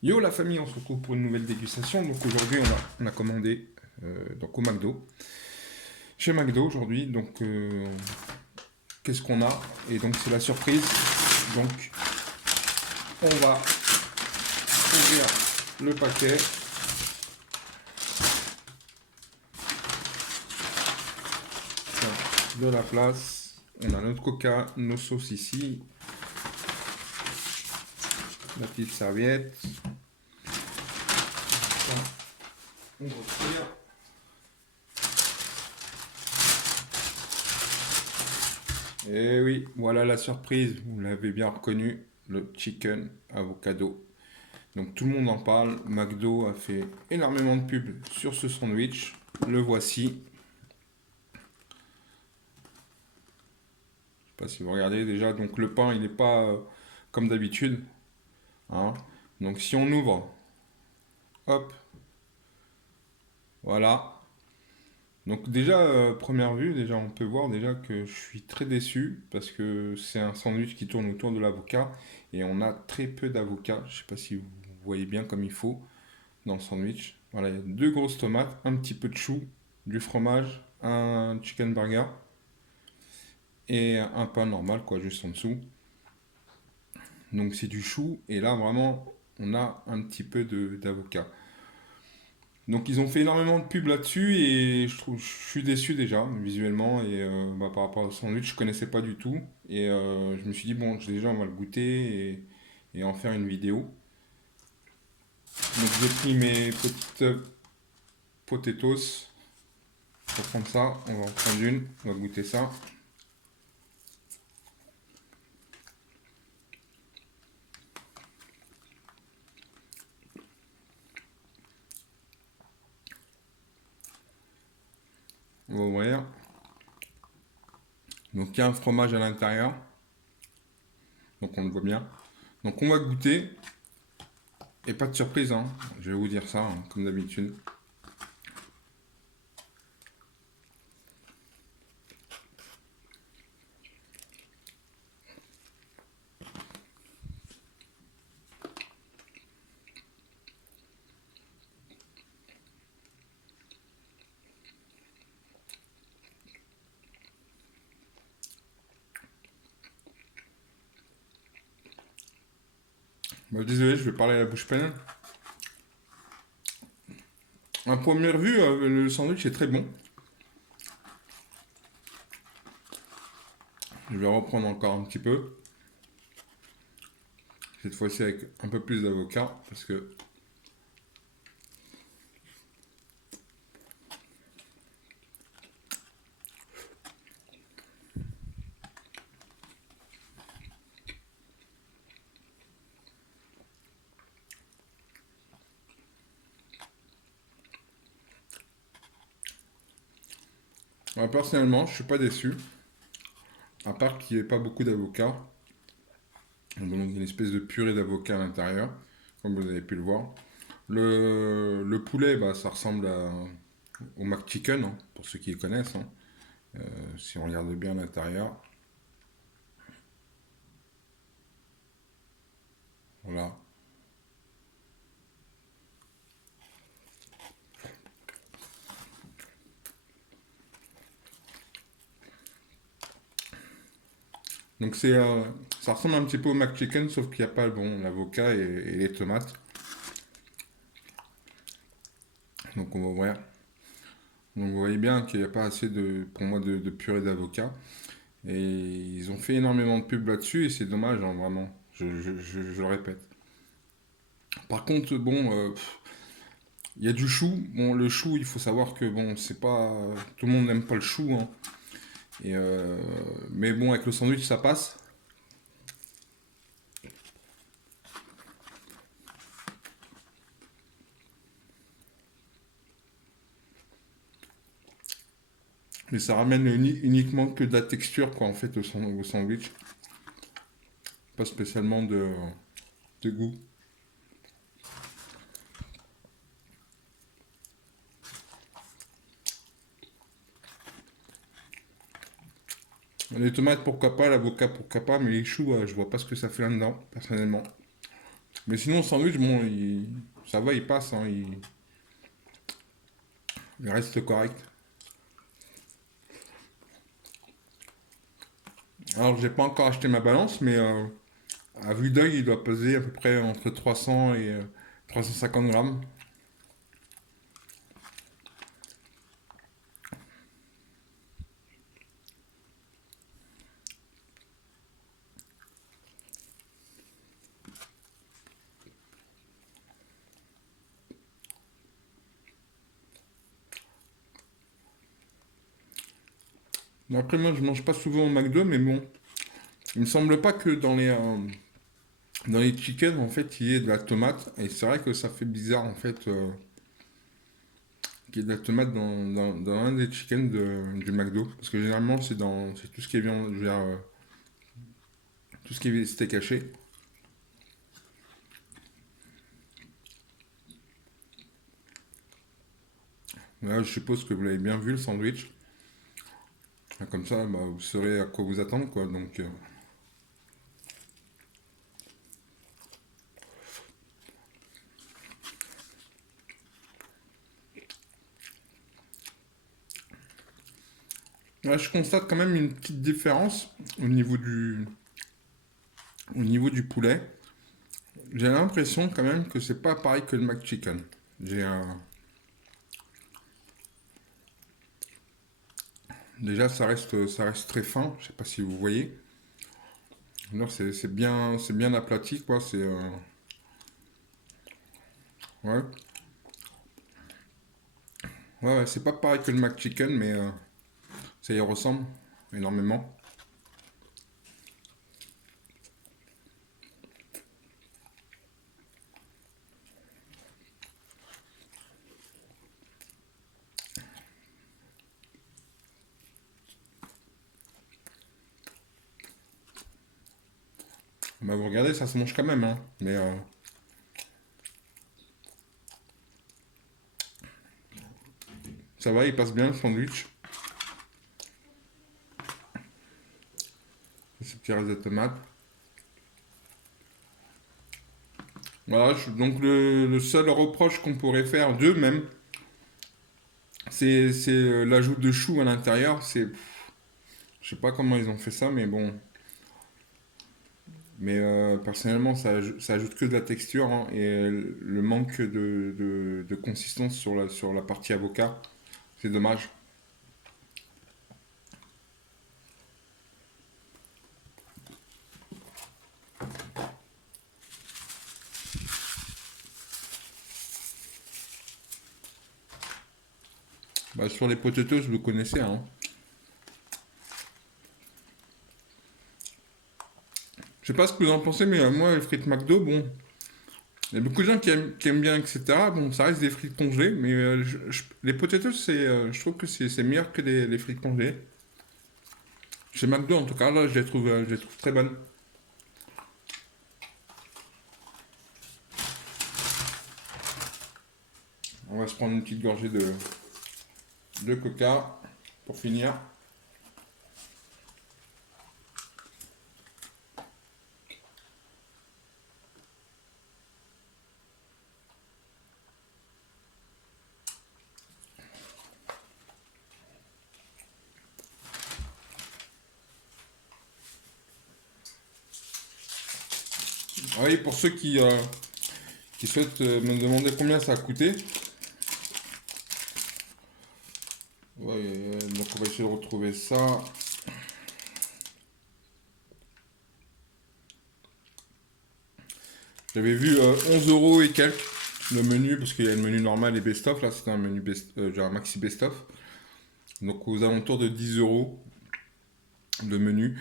Yo la famille, on se retrouve pour une nouvelle dégustation. Donc aujourd'hui on a commandé donc au McDo. Chez McDo aujourd'hui, donc qu'est-ce qu'on a? Et donc c'est la surprise. Donc on va ouvrir le paquet. Tiens, de la place. On a notre coca, nos sauces ici. La petite serviette. Tiens, on retire. Et oui, voilà la surprise, vous l'avez bien reconnu, le chicken avocado. Donc tout le monde en parle, McDo a fait énormément de pubs sur ce sandwich, le voici. Je sais pas si vous regardez déjà, donc le pain il n'est pas comme d'habitude, hein. Donc si on ouvre, hop, voilà. Donc déjà, première vue, déjà on peut voir déjà que je suis très déçu parce que c'est un sandwich qui tourne autour de l'avocat et on a très peu d'avocats. Je sais pas si vous voyez bien comme il faut dans le sandwich. Voilà, il y a deux grosses tomates, un petit peu de chou, du fromage, un chicken burger et un pain normal quoi, juste en dessous. Donc c'est du chou et là vraiment on a un petit peu d'avocat. Donc ils ont fait énormément de pubs là-dessus et je suis déçu déjà visuellement et par rapport au sandwich je connaissais pas du tout et je me suis dit bon déjà on va le goûter et en faire une vidéo. Donc j'ai pris mes petites potatoes, on va prendre ça, on va en prendre une, on va goûter ça. On va ouvrir. Donc il y a un fromage à l'intérieur, donc on le voit bien. Donc on va goûter et pas de surprise, hein. Je vais vous dire ça hein, comme d'habitude. Bah, désolé, je vais parler à la bouche pleine. À première vue, le sandwich est très bon. Je vais reprendre encore un petit peu. Cette fois-ci avec un peu plus d'avocat parce que personnellement, je suis pas déçu. À part qu'il n'y ait pas beaucoup d'avocat. Donc il y a une espèce de purée d'avocat à l'intérieur, comme vous avez pu le voir. Le poulet, bah, ça ressemble au McChicken, hein, pour ceux qui le connaissent, hein. Si on regarde bien à l'intérieur, voilà. Donc ça ressemble un petit peu au McChicken, sauf qu'il n'y a pas bon, l'avocat et les tomates. Donc on va ouvrir. Donc vous voyez bien qu'il n'y a pas assez pour moi de purée d'avocat. Et ils ont fait énormément de pubs là-dessus et c'est dommage, hein, vraiment. Je le répète. Par contre, bon, il y a du chou. Bon, le chou, il faut savoir que bon, c'est pas tout le monde n'aime pas le chou, hein. Et mais bon, avec le sandwich, ça passe. Mais ça ramène uniquement que de la texture, quoi, en fait, au sandwich. Pas spécialement de goût. Les tomates, pourquoi pas, l'avocat, pourquoi pas, mais les choux, je vois pas ce que ça fait là-dedans, personnellement. Mais sinon, le sandwich, bon, ça va, il passe, hein, il reste correct. Alors, j'ai pas encore acheté ma balance, mais à vue d'œil, il doit peser à peu près entre 300 et 350 grammes. Après, moi, je mange pas souvent au McDo, mais bon, il me semble pas que dans les chicken, en fait, il y ait de la tomate. Et c'est vrai que ça fait bizarre, en fait, qu'il y ait de la tomate dans un des chicken du McDo. Parce que généralement, c'est tout ce qui est viande, je veux dire, tout ce qui est steak haché. Là, je suppose que vous l'avez bien vu, le sandwich. Comme ça, bah, vous saurez à quoi vous attendre, quoi. Donc, là, je constate quand même une petite différence au niveau du poulet. J'ai l'impression quand même que c'est pas pareil que le McChicken. J'ai un... Déjà, ça reste très fin. Je sais pas si vous voyez. Non, c'est bien aplati, quoi. Ouais, ouais, c'est pas pareil que le McChicken, mais ça y ressemble énormément. Bah, vous regardez, ça se mange quand même, hein. Mais ça va, il passe bien le sandwich. Ce petit reste de tomate. Voilà, donc le seul reproche qu'on pourrait faire d'eux même, c'est l'ajout de choux à l'intérieur. Je sais pas comment ils ont fait ça, mais bon. Mais personnellement, ça ajoute que de la texture, hein, et le manque de consistance sur la partie avocat, c'est dommage. Bah, sur les potatoes, vous connaissez, hein. Je sais pas ce que vous en pensez, mais moi, les frites McDo, bon, il y a beaucoup de gens qui aiment bien, etc. Bon, ça reste des frites congelées, mais les potatoes, je trouve que c'est meilleur que les frites congelées. Chez McDo, en tout cas, là, je les trouve très bonnes. On va se prendre une petite gorgée de coca pour finir. Ah oui, pour ceux qui souhaitent me demander combien ça a coûté, ouais, donc on va essayer de retrouver ça. J'avais vu 11 euros et quelques le menu, parce qu'il y a le menu normal et best-of. Là, c'était un menu genre un maxi best-of. Donc aux alentours de 10 euros de menu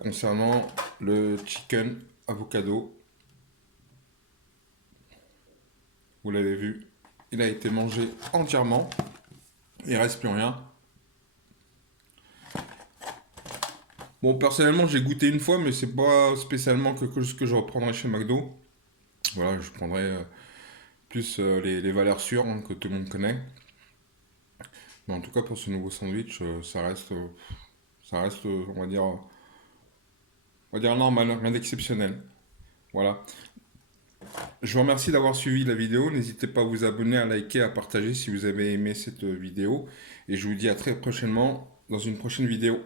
concernant le chicken avocado. Vous l'avez vu, il a été mangé entièrement. Il reste plus rien. Bon, personnellement, j'ai goûté une fois, mais c'est pas spécialement quelque chose que je reprendrai chez McDo. Voilà, je prendrai plus les valeurs sûres, hein, que tout le monde connaît. Mais en tout cas, pour ce nouveau sandwich, ça reste, on va dire normal, rien d'exceptionnel. Voilà. Je vous remercie d'avoir suivi la vidéo. N'hésitez pas à vous abonner, à liker, à partager si vous avez aimé cette vidéo. Et je vous dis à très prochainement dans une prochaine vidéo.